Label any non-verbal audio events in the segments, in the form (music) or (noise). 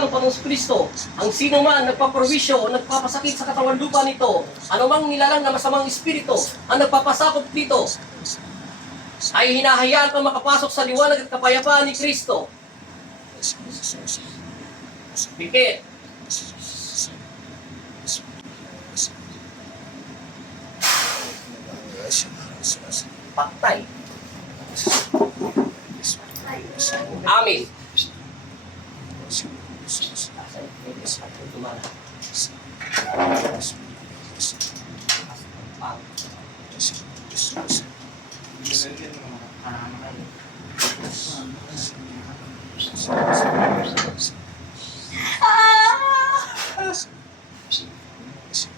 lamang Panginoon Kristo, ang sino man nagpaprovisyo o nagpapasakit sa katawan lupa nito, anumang nilalang na masamang espiritu ang nagpapasakop dito, ay hinahayaan kang makapasok sa liwanag at kapayapaan ni Kristo. Pikit. Patay. Amin.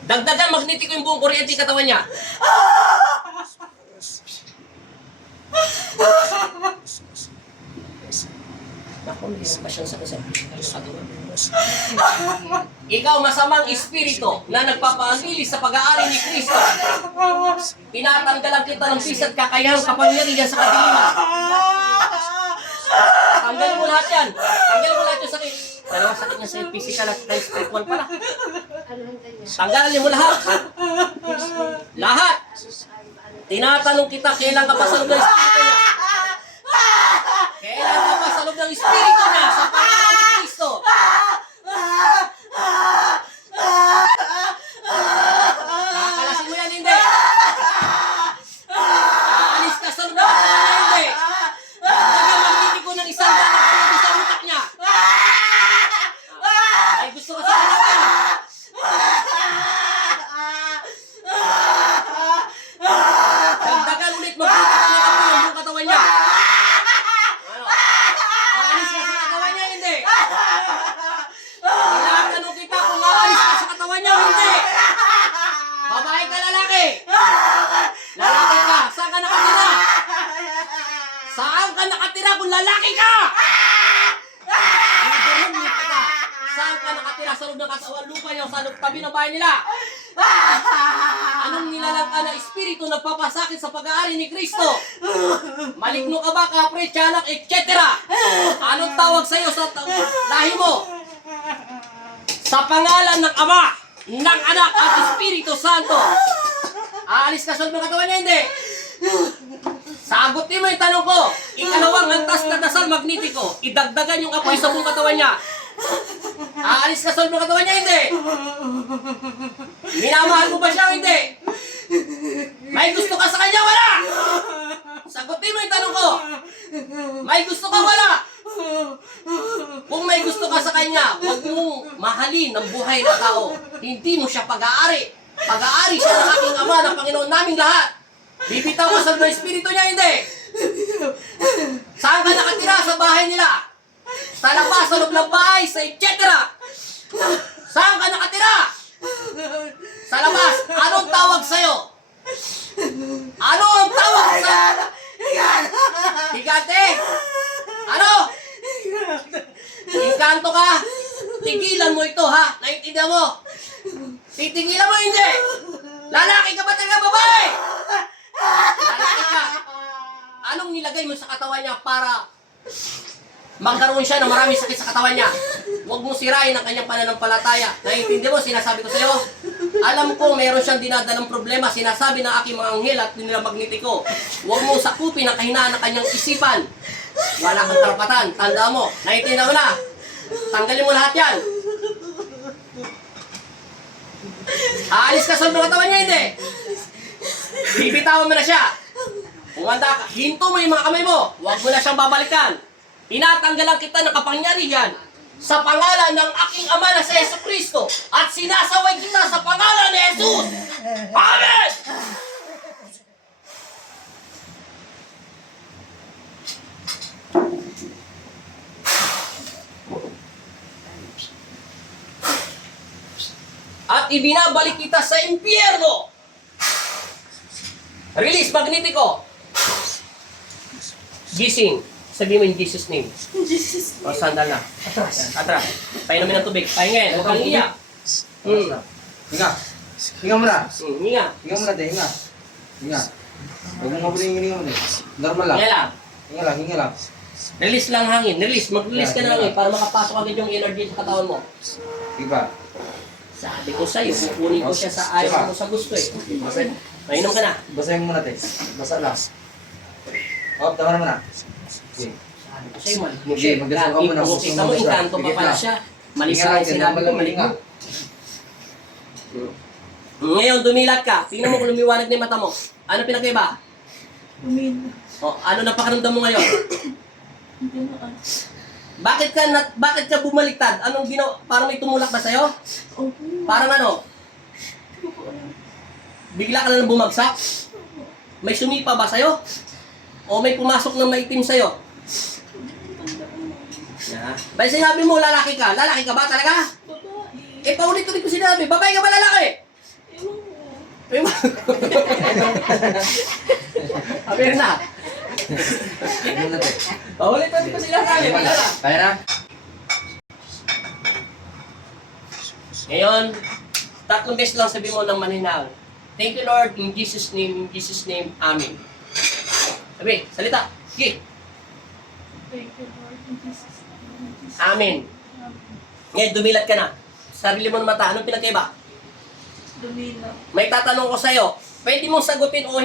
Dagdagan magnetiko yung buong kuryente katawan niya. (laughs) Naku, may pasyon sa kasi. Ikaw masamang espiritu na nagpapaanili sa pag-aari ni Kristo. Tinatanggalan kita ng peace at kakayahang kapangyarihan sa kadiliman. Tanggalin mo lahat yan. Tanggalin mo lahat yung sakit. Dalawa sakit niya sa physical at spiritual pala. Tanggalin mo lahat. Lahat. Tinatanong kita, kailan ka pa sa ng espiritu niya? Kailan ka pa sa ng espiritu niya. sa pangalan ni Kristo? Kakalasin mo yan, hindi. Aalis ka sa loob ng katawan niya, hindi. Dagdagan magbibig ko ng isang daan na pulubi sa utak niya. Ay, gusto ko sa kanya. Dagdagan ulit magbibig ko ng apoy ang buong katawan niya. Ano? Aalis ka sa katawan niya, hindi. Tinatanong kita kung aalis ka sa katawan niya, hindi. Babae ka, lalaki. Lalaki ka. Saan ka nakatira? Saan ka nakatira kung lalaki ka? Hindi kita. Saan ka nakatira sa loob ng katawan lupa niya sa loob tabi ng bahay nila? Anong nilalang ka na espiritu nagpapasakit sa pag-aari ni Kristo? Maligno ka ba, kapre, tiyanak, etc. Anong tawag sa ta- lahi mo? Sa pangalan ng Ama, ng Anak at Espiritu Santo. Aalis ka sa loob ng katawan niya, hindi. Sagutin mo yung tanong ko. Ikalawang antas na dasal magnetiko. Idagdagan yung apoy sa buong katawan niya. Aalis ka sa loob ng katawan niya, hindi. Minamahal mo ba siya hindi? May gusto ka sa kanya, wala! Sagutin mo yung tanong ko. May gusto ka, wala! Kung may gusto ka sa kanya, huwag mong mahalin ang buhay ng tao. Hindi mo siya pag-aari. Pag-aari siya ng aking ama, ng Panginoon naming lahat. Bibitaw ka sa espiritu niya, hindi. Saan ka nakatira sa bahay nila? Sa labas, sa loob ng bahay, sa etc. Saan ka nakatira? Sa labas, anong tawag sa'yo? Ano ang tawag sa... Higante! Ano? Inkanto ka? Tigilan mo ito, ha? Naintindihan mo? Titigilan mo, hindi! Lalaki ka ba talaga, babae? Lalaki ka. Anong nilagay mo sa katawan niya para magkaroon siya ng maraming sakit sa katawan niya? Huwag mo sirain ang kanyang pananampalataya. Naiintindi mo, sinasabi ko sa'yo. Alam ko, meron siyang dinadalang problema. Sinasabi ng aking mga anghel at nila magnetiko. Huwag mo sakupin ang kahinaan ng kanyang isipan. Wala kang karapatan. Tanda mo. Naiintindihan mo na. Tanggalin mo lahat yan. Aalis ka sa katawan niya, hindi. Bibitawan mo na siya. Umanda ka. Hinto mo yung mga kamay mo. Huwag mo na siyang babalikan. Tinatanggalan kita ng kapangyarihan sa pangalan ng aking ama na si Yesu Kristo at sinasaway kita sa pangalan ni Jesus. Amen! At ibinabalik kita sa impyerno. Release, magnetiko. Gising. Sabi mo in Jesus' name. (laughs) Jesus. O, sandal na. Atras. Atras. Painumin ng tubig. Pahingin. Huwag kang iiyak. Hmm. Hinga. Hinga muna. Hmm. Hinga. Hinga muna, te. Hinga. Hinga. Huwag mo mabuting hininga mo, te. Normal lang. Hinga lang. Hinga lang, hinga lang. Release lang hangin. Release. Mag-release ka ng hangin para makapasok agad yung energy sa katawan mo. Iba. Sabi ko sa'yo, kukunin ko siya sa ayaw mo sa gusto eh. Basahin. Mainom ka na. Basahin mo muna, te. Basa lang. Oh, tama na muna. Okay. Sabi ko sa'yo, maligno Sige, magdasal ka muna. Kita mo, inkanto pa Sige pala siya. Mali sa akin sinabi ko, hinga. maligno. Ngayon, dumilat ka. Tingnan mo kung lumiwanag na yung mata mo. Ano pinakaiba? Umina. O, ano na pakaramdam mo ngayon? Ah. Bakit ka na, bakit ka bumaliktad? Anong ginawa? Parang may tumulak ba sa'yo? Opo. Parang ano? Bigla ka na lang bumagsak? May sumipa ba sa'yo? O may pumasok ng maitim sa'yo? Yeah. Bay sinabi mo, lalaki ka. Lalaki ka ba talaga? Babae. Eh, paulit-ulit ko sinabi, babae ka ba lalaki? Ewan ko. Sabi na. Na? Paulit-ulit ko sinabi, wala na. Kaya na? Ngayon, tatlong beses lang sabi mo ng maninang. Thank you Lord, in Jesus name, in Jesus name, Amen. Sabi, salita. Sige, Thank you, Lord. In Jesus'. In Jesus' Amen. name. Ngayon, dumilat ka na. Sarili mo ng mata, anong pinagkaiba? Lumina. May tatanong ko sa'yo, pwede mong sagutin o